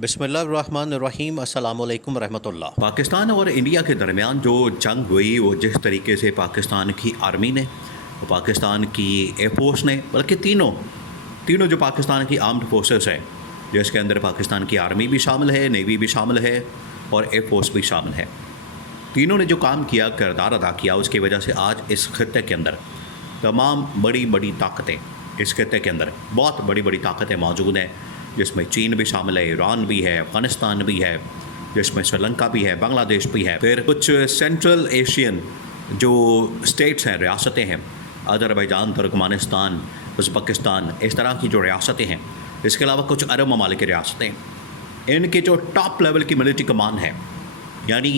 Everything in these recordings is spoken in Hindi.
बिस्मिल्लाहिर्रहमानिर्रहीम अस्सलामुअलैकुम रहमतुल्लाह। पाकिस्तान और इंडिया के दरमियान जो जंग हुई वो जिस तरीके से पाकिस्तान की आर्मी ने और पाकिस्तान की एयरफोर्स ने, बल्कि तीनों तीनों जो पाकिस्तान की आर्म्ड फोर्सेस हैं, जिसके अंदर पाकिस्तान की आर्मी भी शामिल है, नेवी भी शामिल है और एयरफोर्स भी शामिल है, तीनों ने जो काम किया, किरदार अदा किया, उसकी वजह से आज इस खत्ते के अंदर तमाम बड़ी बड़ी ताकतें, इस खत्ते के अंदर बहुत बड़ी बड़ी ताकतें मौजूद हैं, जिसमें चीन भी शामिल है, ईरान भी है, अफ़गानिस्तान भी है, जिसमें श्रीलंका भी है, बांग्लादेश भी है, फिर कुछ सेंट्रल एशियन जो स्टेट्स हैं, रियासतें हैं, अज़रबैजान, तुर्कमानिस्तान, उज़्बेकिस्तान, इस तरह की जो रियासतें हैं, इसके अलावा कुछ अरब ममालिक की रियासतें, इनके जो टॉप लेवल की मिलिट्री कमान है, यानी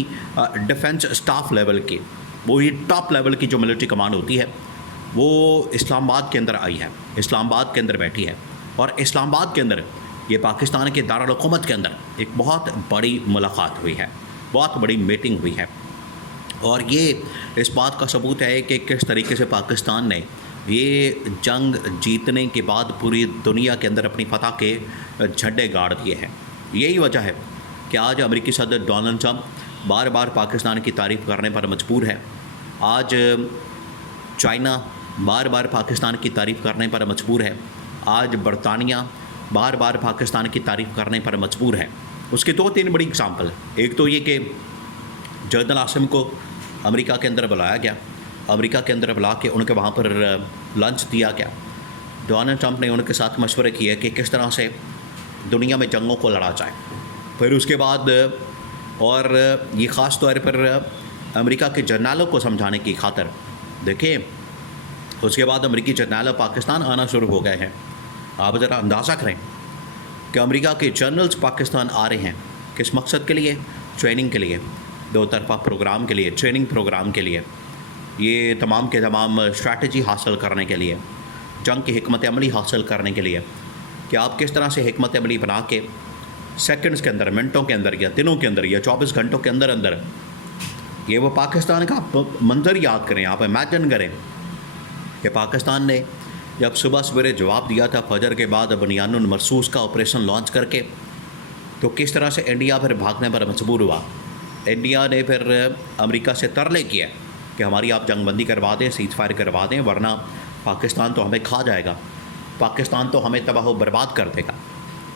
डिफेंस स्टाफ लेवल की, वो ही टॉप लेवल की जो मिलिट्री कमान होती है, वो इस्लामाबाद के अंदर आई है, इस्लामाबाद के अंदर बैठी है। और इस्लामाबाद के अंदर ये पाकिस्तान के दारुल हुकूमत के अंदर एक बहुत बड़ी मुलाकात हुई है, बहुत बड़ी मीटिंग हुई है। और ये इस बात का सबूत है कि किस तरीके से पाकिस्तान ने ये जंग जीतने के बाद पूरी दुनिया के अंदर अपनी फतह के झंडे गाड़ दिए हैं। यही वजह है कि आज अमेरिकी सदर डोनाल्ड ट्रंप बार बार पाकिस्तान की तारीफ़ करने पर मजबूर है। आज चाइना बार बार पाकिस्तान की तारीफ़ करने पर मजबूर है। आज बरतानिया बार बार पाकिस्तान की तारीफ़ करने पर मजबूर है। उसके दो तीन बड़ी एग्जाम्पल है। एक तो ये कि जनरल आसिम को अमेरिका के अंदर बुलाया गया, अमेरिका के अंदर बुला के उनके वहाँ पर लंच दिया गया। डोनाल्ड ट्रंप ने उनके साथ मशवरे किए कि किस तरह से दुनिया में जंगों को लड़ा जाए। फिर उसके बाद और ये ख़ास तौर पर अमेरिका के जर्नलों को समझाने की खातर, देखिए उसके बाद अमेरिकी जर्नल पाकिस्तान आना शुरू हो गए हैं। आप ज़रा अंदाज़ा करें कि अमेरिका के जर्नल्स पाकिस्तान आ रहे हैं किस मकसद के लिए? ट्रेनिंग के लिए, दो तरफ़ा प्रोग्राम के लिए, ट्रेनिंग प्रोग्राम के लिए, ये तमाम के तमाम स्ट्रैटेजी हासिल करने के लिए, जंग की हिकमत अमली हासिल करने के लिए कि आप किस तरह से हिकमत अमली बना के सेकंड्स के अंदर, मिनटों के अंदर या दिनों के अंदर या 24 घंटों के अंदर अंदर ये वो पाकिस्तान का मंजर याद करें, आप इमेजिन करें कि पाकिस्तान ने जब सुबह सवेरे जवाब दिया था फजर के बाद बनियानुल मरसूस का ऑपरेशन लॉन्च करके, तो किस तरह से इंडिया फिर भागने पर मजबूर हुआ। इंडिया ने फिर अमेरिका से तरले किया कि हमारी आप जंगबंदी करवा दें, सीज फायर करवा दें, वरना पाकिस्तान तो हमें खा जाएगा, पाकिस्तान तो हमें तबाह व बर्बाद कर देगा,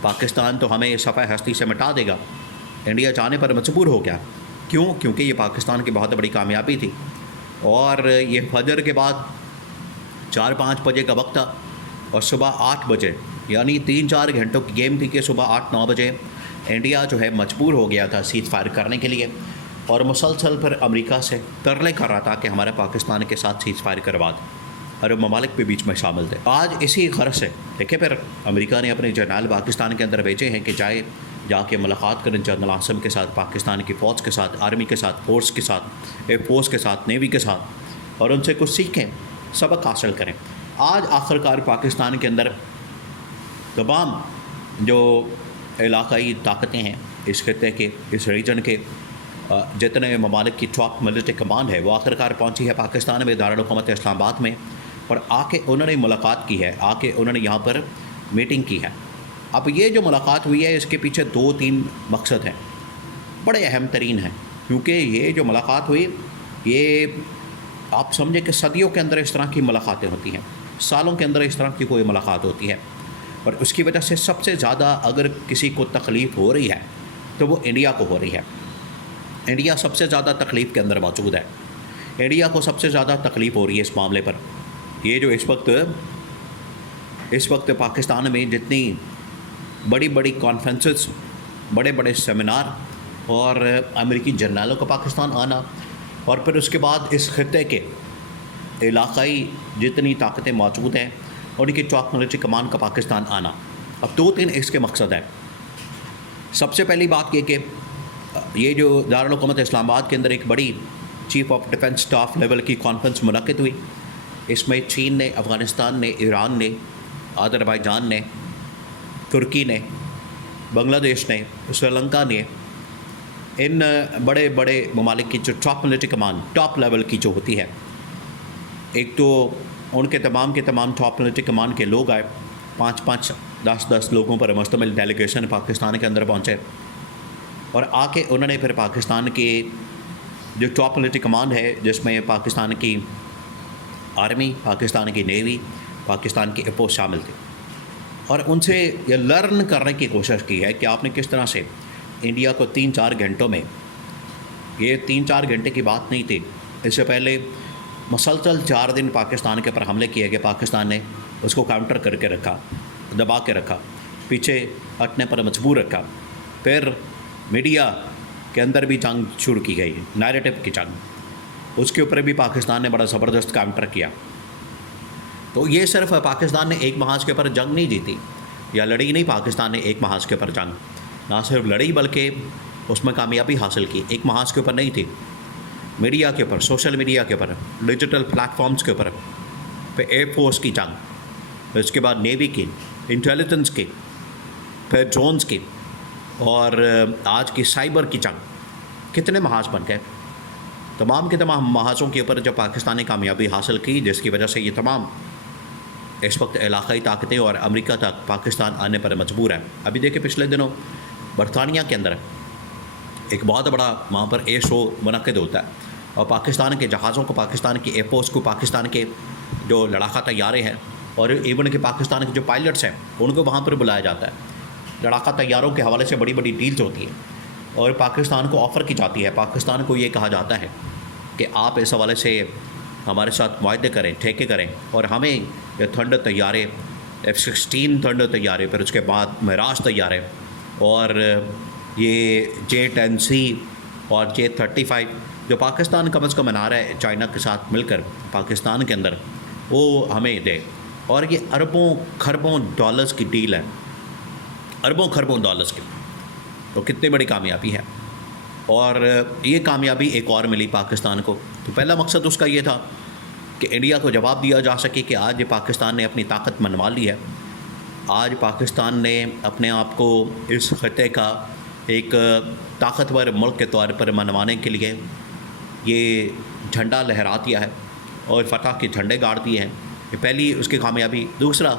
पाकिस्तान तो हमें सफ़े हस्ती से मिटा देगा। इंडिया जाने पर मजबूर हो गया। क्यों? क्योंकि ये पाकिस्तान की बहुत बड़ी कामयाबी थी। और ये फजर के बाद 4-5 बजे का वक्त था और सुबह 8 बजे, यानी 3-4 घंटों की गेम थी कि सुबह 8-9 बजे इंडिया जो है मजबूर हो गया था सीज फायर करने के लिए और मुसलसल फिर अमेरिका से तरले कर रहा था कि हमारे पाकिस्तान के साथ सीज फायर करवा दें। अरब ममालिक भी बीच में शामिल थे। आज इसी गर्ज से देखिए फिर अमेरिका ने अपने जर्नल पाकिस्तान के अंदर भेजे हैं कि जाके मुलाकात करें जनरल आसिम के साथ, पाकिस्तान की फ़ौज के साथ, आर्मी के साथ, फोर्स के साथ, एयरफोर्स के साथ, नेवी के साथ, और उनसे कुछ सीखें, सबक हासिल करें। आज आखिरकार पाकिस्तान के अंदर तमाम जो इलाकाई ताकतें हैं, इस खत्ते के, इस रीजन के जितने ममालिक की टॉप मिलिट्री कमांड है, वो आखिरकार पहुंची है पाकिस्तान में, दारुल हुकूमत इस्लामाबाद में, और आके उन्होंने मुलाकात की है, आके उन्होंने यहाँ पर मीटिंग की है। अब ये जो मुलाकात हुई है, इसके पीछे 2-3 मकसद हैं, बड़े अहम तरीन हैं। क्योंकि ये जो मुलाकात हुई, ये आप समझे कि सदियों के अंदर इस तरह की मुलाकातें होती हैं, सालों के अंदर इस तरह की कोई मुलाकात होती है, और उसकी वजह से सबसे ज़्यादा अगर किसी को तकलीफ़ हो रही है तो वो इंडिया को हो रही है। इंडिया सबसे ज़्यादा तकलीफ़ के अंदर मौजूद है। इंडिया को सबसे ज़्यादा तकलीफ़ हो रही है इस मामले पर। ये जो इस वक्त पाकिस्तान में जितनी बड़ी बड़ी कॉन्फ्रेंसेस, बड़े बड़े सेमिनार और अमेरिकी जर्नलों का पाकिस्तान आना, और फिर उसके बाद इस खत्ते के इलाकाई जितनी ताकतें मौजूद हैं उनकी टॉप मिलिट्री कमान का पाकिस्तान आना, अब 2-3 इसके मकसद हैं। सबसे पहली बात ये कि ये जो दारुल हुकूमत इस्लामाबाद के अंदर एक बड़ी chief of defence staff level की कॉन्फ्रेंस मुनक़िद हुई। इसमें चीन ने, अफ़गानिस्तान ने, ईरान ने, अज़रबैजान ने, तुर्की ने, बांग्लादेश ने, श्रीलंका ने, इन बड़े बड़े ममालिक की जो टॉप मिलिट्री कमान, टॉप लेवल की जो होती है, एक तो उनके तमाम के तमाम टॉप मिलिट्री कमान के लोग आए, 5-5 10-10 लोगों पर मुश्तमिल डेलीगेशन पाकिस्तान के अंदर पहुँचे और आके उन्होंने फिर पाकिस्तान के जो टॉप मिलिट्री कमांड है, जिसमें पाकिस्तान की आर्मी, पाकिस्तान की नेवी, पाकिस्तान की एयरफोर्स शामिल थी, और उनसे ये लर्न करने की कोशिश की है कि आपने किस तरह से इंडिया को 3-4 घंटों में, ये 3-4 घंटे की बात नहीं थी, इससे पहले मुसलसल 4 दिन पाकिस्तान के ऊपर हमले किए गए, पाकिस्तान ने उसको काउंटर करके रखा, दबा के रखा, पीछे हटने पर मजबूर रखा। फिर मीडिया के अंदर भी जंग शुरू की गई, नैरेटिव की जंग, उसके ऊपर भी पाकिस्तान ने बड़ा ज़बरदस्त काउंटर किया। तो ये सिर्फ पाकिस्तान ने एक महाज के ऊपर जंग नहीं जीती या लड़ी नहीं, पाकिस्तान ने एक महाज के ऊपर जंग ना सिर्फ लड़ी बल्कि उसमें कामयाबी हासिल की। एक महाज के ऊपर नहीं थी, मीडिया के ऊपर, सोशल मीडिया के ऊपर, डिजिटल प्लेटफॉर्म्स के ऊपर, फिर एयरफोर्स की जंग, उसके बाद नेवी की, इंटेलिजेंस की, फिर ड्रोन्स की, और आज की साइबर की जंग। कितने महाज बन गए, तमाम के तमाम महाजों के ऊपर जब पाकिस्तान ने कामयाबी हासिल की, जिसकी वजह से ये तमाम इस वक्त इलाक़ाई ताकतें और अमेरिका तक पाकिस्तान आने पर मजबूर है। अभी देखिए पिछले दिनों बरतानिया के अंदर एक बहुत बड़ा वहाँ पर एयर शो मुनक़िद होता है और पाकिस्तान के जहाज़ों को, पाकिस्तान की एयरफोर्स को, पाकिस्तान के जो लड़ाका तैयारे हैं और इवन के पाकिस्तान के जो पायलट्स हैं उनको वहाँ पर बुलाया जाता है। लड़ाका तैयारों के हवाले से बड़ी बड़ी डील्स होती हैं और पाकिस्तान को ऑफ़र की जाती है, पाकिस्तान को ये कहा जाता है कि आप इस हवाले से हमारे साथ मुआहदे करें, ठेके करें, और हमें ये थंडर तैयारे, F-16 थंडर तैयारे, फिर उसके बाद मिराज तैयारे, और ये J-10C और J-35 जो पाकिस्तान कम अज़ कम बना रहा है चाइना के साथ मिलकर पाकिस्तान के अंदर, वो हमें दे। और ये अरबों खरबों डॉलर्स की डील है, अरबों खरबों डॉलर्स की। तो कितनी बड़ी कामयाबी है, और ये कामयाबी एक और मिली पाकिस्तान को। तो पहला मकसद उसका ये था कि इंडिया को जवाब दिया जा सके कि आज ये पाकिस्तान ने अपनी ताकत मनवा ली है, आज पाकिस्तान ने अपने आप को इस खत्े का एक ताकतवर मुल्क के तौर पर मनवाने के लिए ये झंडा लहरा दिया है और फ़तह के झंडे गाड़ दिए हैं। ये पहली उसकी कामयाबी। दूसरा,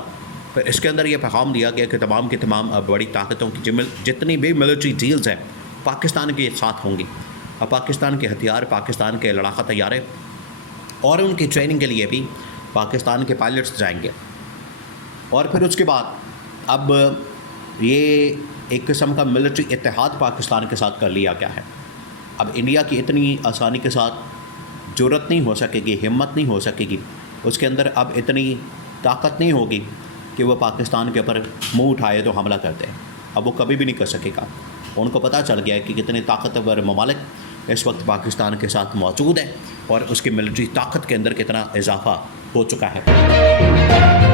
फिर इसके अंदर ये पैगाम दिया गया कि तमाम की तमाम अब बड़ी ताकतों की जितनी भी मिलिट्री डील्स हैं पाकिस्तान के साथ होंगी, अब पाकिस्तान के हथियार, पाकिस्तान के लड़ाका तैयारे और उनकी ट्रेनिंग के लिए भी पाकिस्तान के पायलट्स जाएंगे। और फिर उसके बाद अब ये एक किस्म का मिलिट्री इत्तेहाद पाकिस्तान के साथ कर लिया गया है। अब इंडिया की इतनी आसानी के साथ जुर्रत नहीं हो सकेगी, हिम्मत नहीं हो सकेगी, उसके अंदर अब इतनी ताकत नहीं होगी कि वो पाकिस्तान के ऊपर मुंह उठाए तो हमला करते हैं। अब वो कभी भी नहीं कर सकेगा। उनको पता चल गया है कि कितने ताकतवर ममालिक इस वक्त पाकिस्तान के साथ मौजूद है और उसकी मिलिट्री ताकत के अंदर कितना इजाफा हो चुका है।